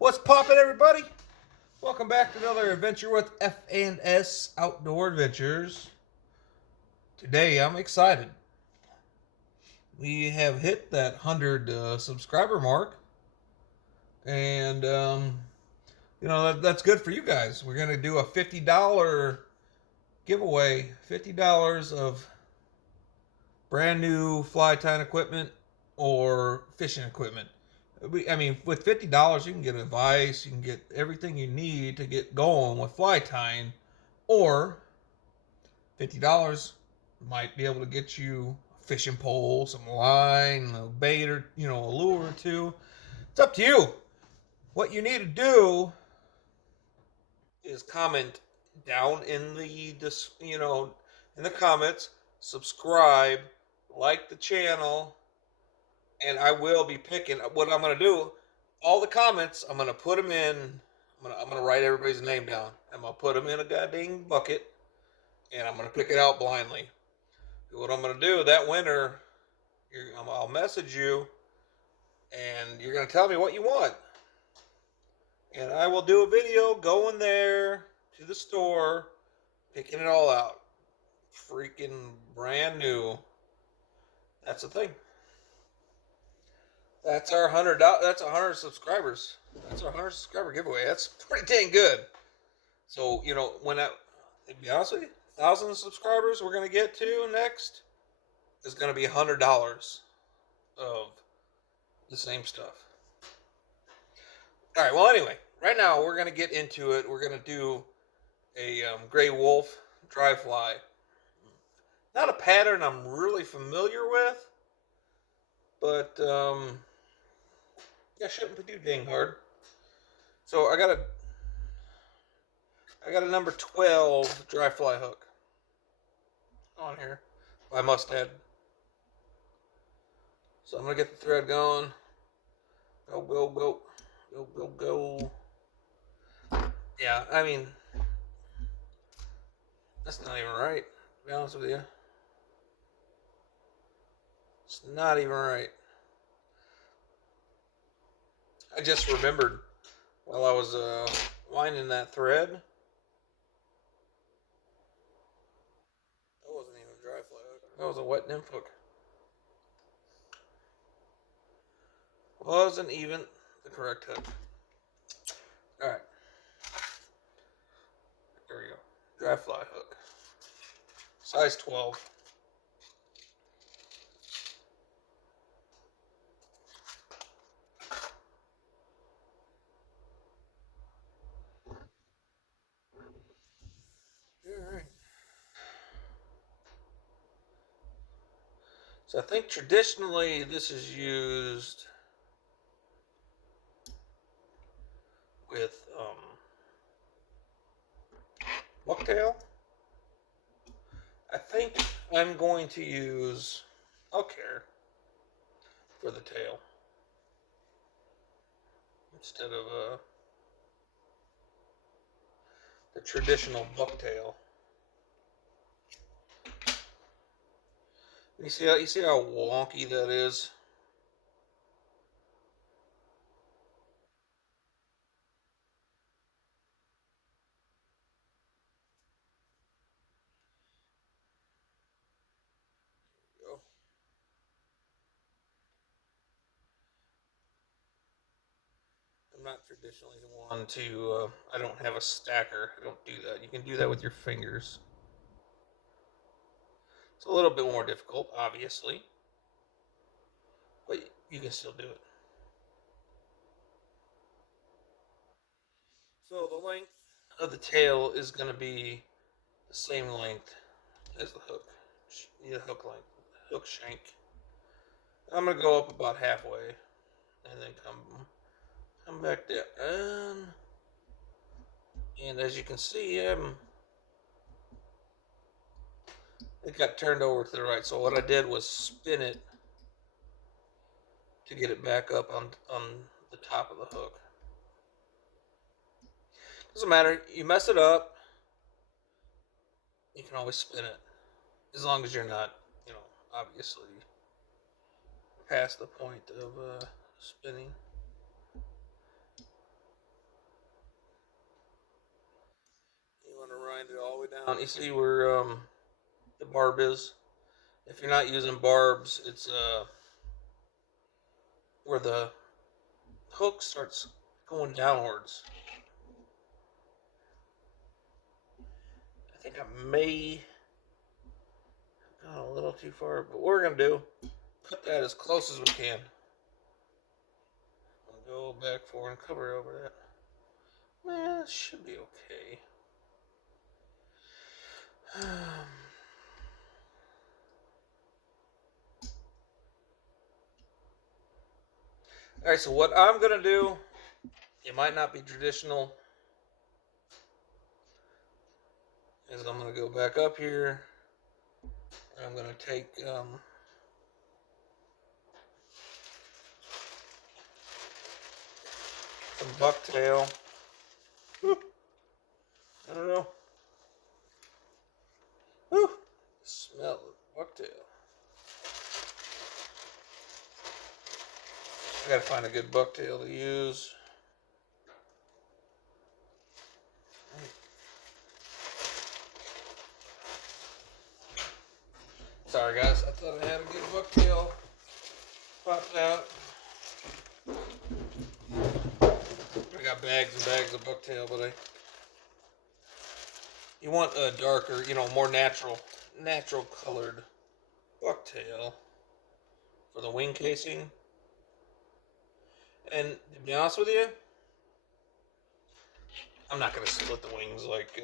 What's poppin', everybody? Welcome back to another adventure with F&S Outdoor Adventures. Today, I'm excited. We have hit that 100 subscriber mark, and that's good for you guys. We're gonna do a $50 giveaway, $50 of brand new fly tying equipment or fishing equipment. With $50, you can get advice, you can get everything you need to get going with fly tying, or $50 might be able to get you a fishing pole, some line, a bait, or a lure or two. It's up to you. What you need to do is comment down in the comments, subscribe, like the channel, and I will be picking what I'm going to do. All the comments, I'm going to put them in. I'm going to write everybody's name down. I'm going to put them in a goddamn bucket, and I'm going to pick it out blindly. What I'm going to do that winter, I'll message you, and you're going to tell me what you want, and I will do a video going there to the store, picking it all out, freaking brand new. That's the thing. That's our 100. That's 100 subscribers. That's our 100 subscriber giveaway. That's pretty dang good. So to be honest with you, 1,000 subscribers we're gonna get to next is gonna be $100 of the same stuff. All right. Well, anyway, right now we're gonna get into it. We're gonna do a gray Wulff dry fly. Not a pattern I'm really familiar with, but yeah, shouldn't be too dang hard. So I got a number 12 dry fly hook on here by Mustad. So I'm gonna get the thread going. Go, go, go, go, go, go. Yeah, that's not even right, to be honest with you. It's not even right. I just remembered while I was winding that thread. That wasn't even a dry fly hook. That was a wet nymph hook. Wasn't even the correct hook. Alright. There we go. Dry fly hook. Size 12. Alright. So I think traditionally this is used with bucktail. I think I'm going to use elk hair for the tail instead of the traditional bucktail. You see how wonky that is? Go. I'm not traditionally the one to. I don't have a stacker. I don't do that. You can do that with your fingers. It's a little bit more difficult, obviously, but you can still do it. So the length of the tail is going to be the same length as the hook. The hook length, hook shank. I'm going to go up about halfway, and then come back down. And as you can see, it got turned over to the right. So what I did was spin it to get it back up on the top of the hook. Doesn't matter. You mess it up, you can always spin it. As long as you're not, obviously past the point of spinning. wind it all the way down. You see where the barb is? If you're not using barbs, it's where the hook starts going downwards. I think I may have gone a little too far, but what we're gonna do, put that as close as we can. I'll go back forward and cover over that. It should be okay. Alright, so what I'm gonna do, it might not be traditional, is I'm gonna go back up here. And I'm gonna take some bucktail. I don't know. Whew. Smell of bucktail. I gotta find a good bucktail to use. Sorry guys, I thought I had a good bucktail. Popped out. I got bags and bags of bucktail, but you want a darker, more natural colored bucktail for the wing casing. And to be honest with you, I'm not gonna split the wings like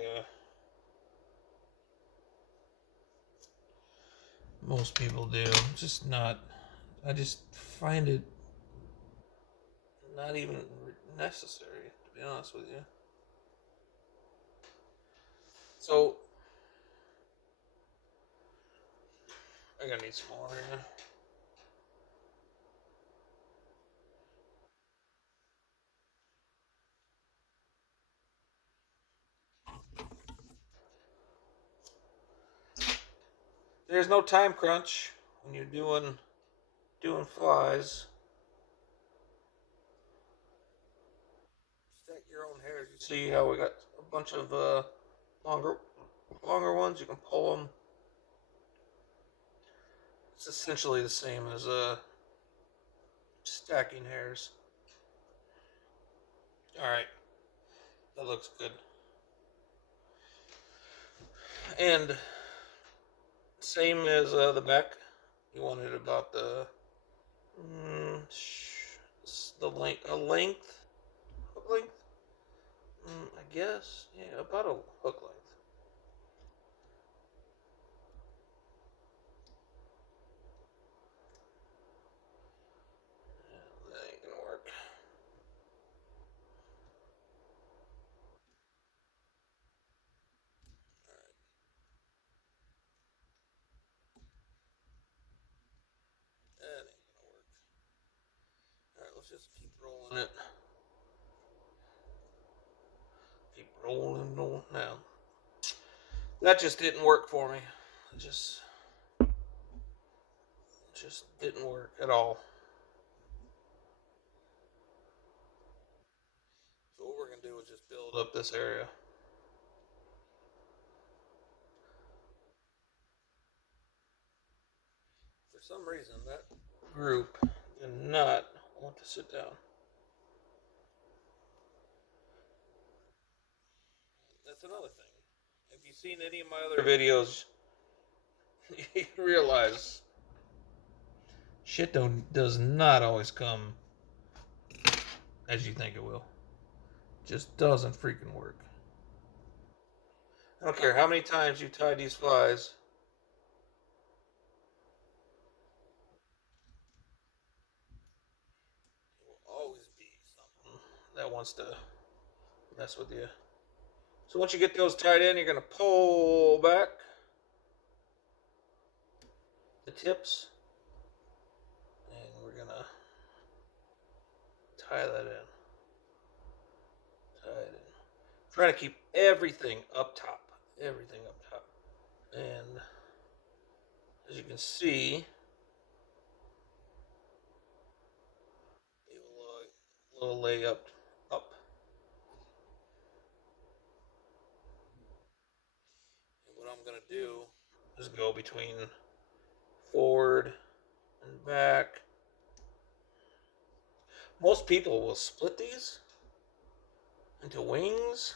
most people do. Just not. I just find it not even necessary, to be honest with you. So I'm gonna need some more here. There's no time crunch when you're doing flies. Stack your own hairs. You see how we got a bunch of longer ones. You can pull them. It's essentially the same as stacking hairs. All right, that looks good. And same as the back. You wanted about the length, hook length. I guess, yeah, about a hook length. Yeah, that ain't gonna work. That ain't gonna work. Alright, let's just keep rolling it. Keep rolling on now. That just didn't work for me. It just didn't work at all. So what we're gonna do is just build up this area. For some reason, that group did not want to sit down. That's another thing. If you've seen any of my other videos, you realize shit does not always come as you think it will. Just doesn't freaking work. I don't care how many times you tie these flies. There will always be something that wants to mess with you. So once you get those tied in, you're going to pull back the tips. And we're going to tie that in. Tie it in. Trying to keep everything up top. Everything up top. And as you can see, it will lay up. I'm going to do is go between forward and back. Most people will split these into wings,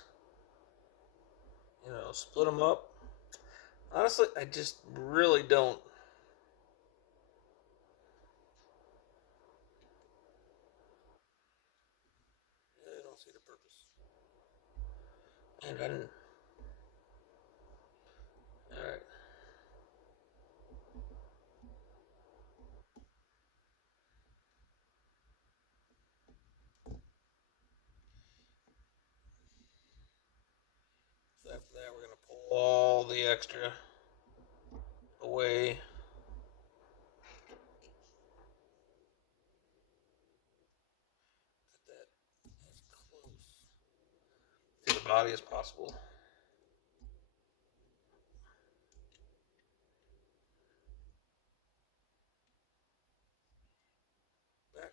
split them up. Honestly, I just really don't. I don't see the purpose. And then, all right. So after that, we're gonna pull all the extra away. Get that as close to the body as possible. Back.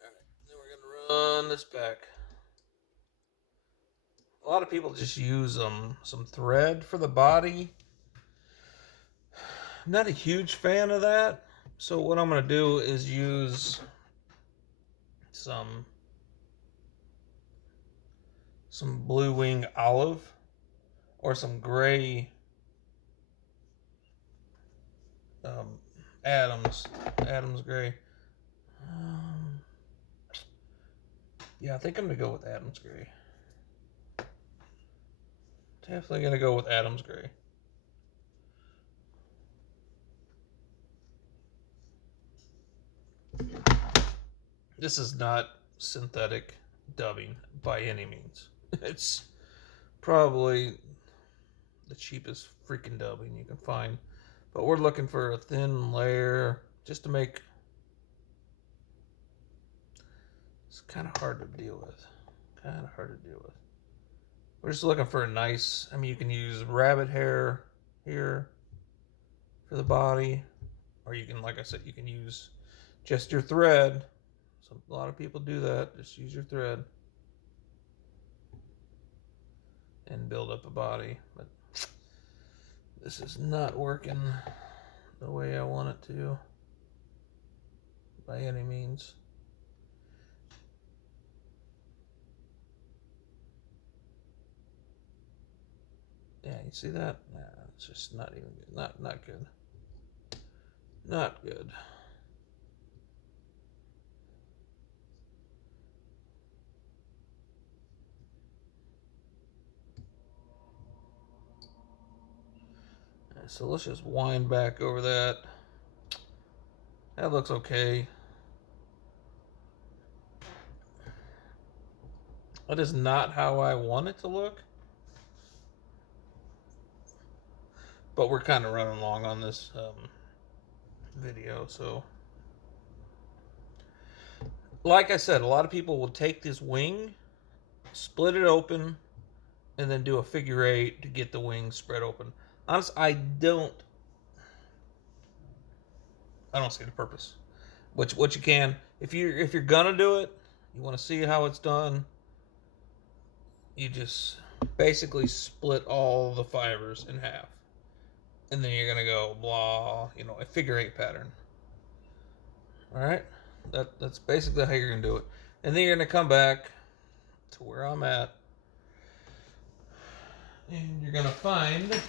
All right. Then we're gonna run this back. A lot of people just use some thread for the body. I'm not a huge fan of that. So what I'm gonna do is use some blue wing olive or some gray Adams gray. Yeah, I think I'm gonna go with Adams gray. Definitely gonna go with Adams gray. This is not synthetic dubbing by any means. It's probably the cheapest freaking dubbing you can find. But we're looking for a thin layer just to make. It's kind of hard to deal with. We're just looking for a nice. I mean, you can use rabbit hair here for the body, or you can, like I said, you can use just your thread. So a lot of people do that. Just use your thread and build up a body. But this is not working the way I want it to by any means. Yeah, you see that? Nah, it's just not even good. Not good. Not good. Right, so let's just wind back over that. That looks okay. That is not how I want it to look. But we're kind of running long on this video, so like I said, a lot of people will take this wing, split it open, and then do a figure eight to get the wing spread open. Honestly, I don't see the purpose. What you can, if you're gonna do it, you want to see how it's done. You just basically split all the fibers in half, and then you're gonna go blah, a figure eight pattern. All right, that's basically how you're gonna do it, and then you're gonna come back to where I'm at, and you're gonna find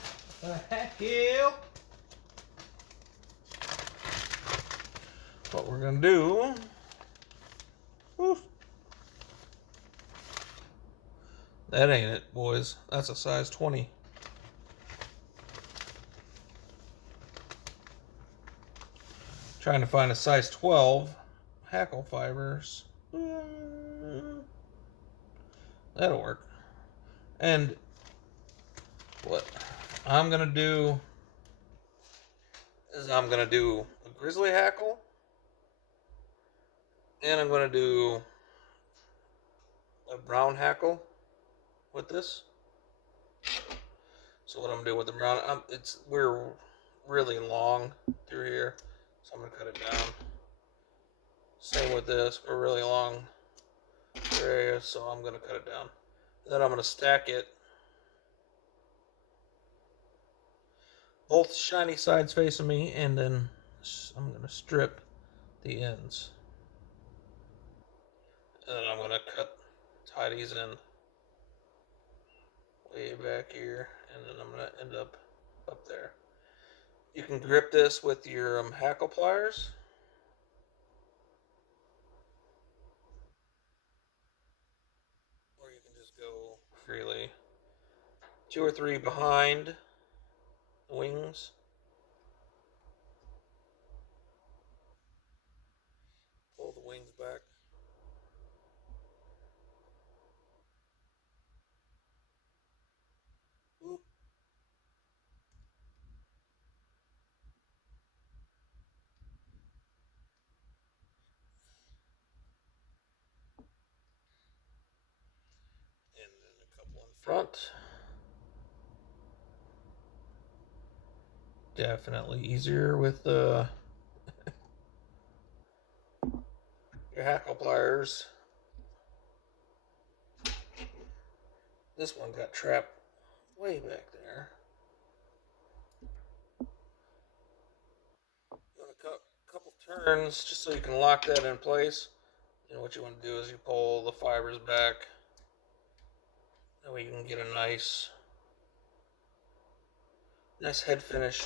a hackle. What we're gonna do. Oof. That ain't it, boys. That's a size 20. Trying to find a size 12 hackle fibers. That'll work. And what I'm gonna do is I'm gonna do a grizzly hackle, and I'm gonna do a brown hackle with this. So what I'm gonna do with the brown, we're really long through here, so I'm gonna cut it down. Same with this, we're really long area, so I'm gonna cut it down. And then I'm gonna stack it both shiny sides facing me, and then I'm going to strip the ends. And then I'm going to tie these in way back here, and then I'm going to end up there. You can grip this with your hackle pliers. Or you can just go freely. 2 or 3 behind the wings. Pull the wings back. Oop. And then a couple in front. Definitely easier with your hackle pliers. This one got trapped way back there. You want a couple turns just so you can lock that in place. And what you want to do is you pull the fibers back. That way you can get a nice head finish.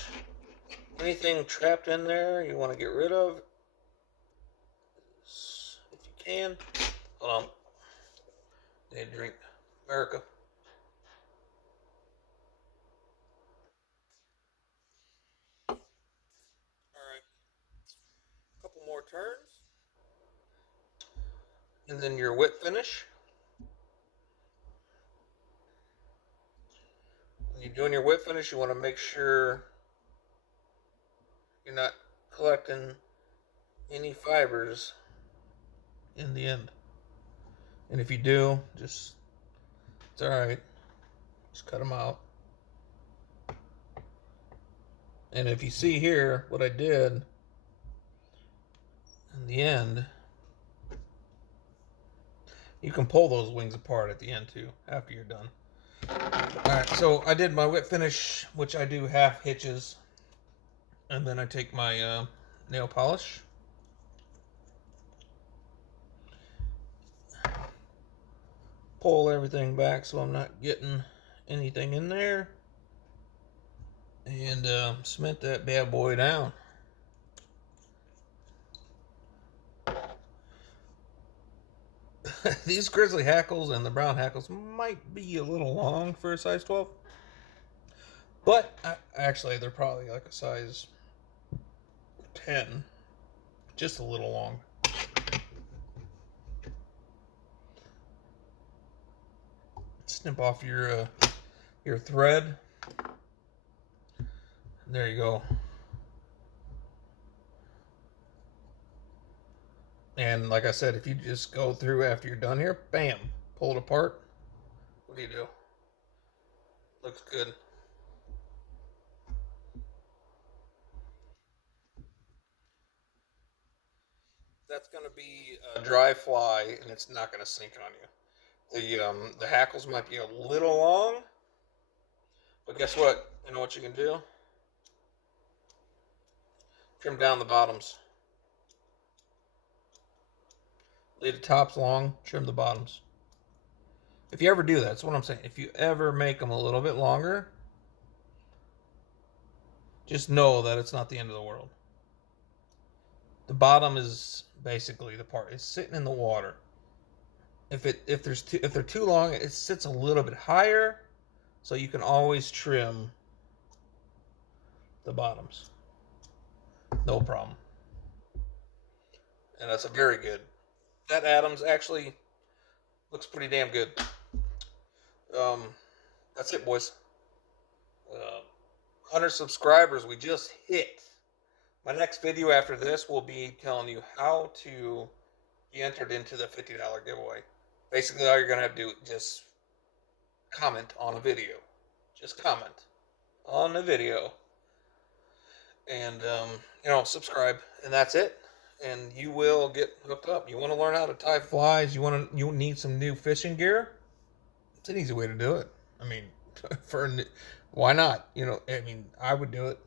Anything trapped in there you want to get rid of, if you can. Hold on. Need a drink. America. Alright. A couple more turns. And then your whip finish. When you're doing your whip finish, you want to make sure you're not collecting any fibers in the end. And if you do, it's alright. Just cut them out. And if you see here, what I did in the end, you can pull those wings apart at the end too, after you're done. Alright, so I did my whip finish, which I do half hitches. And then I take my nail polish. Pull everything back so I'm not getting anything in there. And cement that bad boy down. These grizzly hackles and the brown hackles might be a little long for a size 12. But actually, they're probably like a size 10. Just a little long. Snip off your thread. There you go. And like I said, if you just go through after you're done here, bam, pull it apart. What do you do? Looks good. That's going to be a dry fly, and it's not going to sink on you. The hackles might be a little long, but guess what? You know what you can do? Trim down the bottoms. Leave the tops long, trim the bottoms. If you ever do that, that's what I'm saying. If you ever make them a little bit longer, just know that it's not the end of the world. The bottom is basically the part. It's sitting in the water. If they're too long, it sits a little bit higher, so you can always trim the bottoms. No problem. And that's a very good. That Adams actually looks pretty damn good. That's it, boys. 100 subscribers we just hit. My next video after this will be telling you how to be entered into the $50 giveaway. Basically, all you're going to have to do is just comment on a video. Just comment on the video. And, subscribe. And that's it. And you will get hooked up. You want to learn how to tie flies? You need some new fishing gear? It's an easy way to do it. I mean, Why not? You know, I mean, I would do it.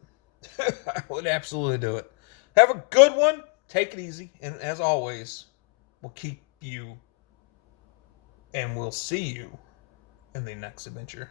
I would absolutely do it. Have a good one. Take it easy. And as always, we'll keep you and we'll see you in the next adventure.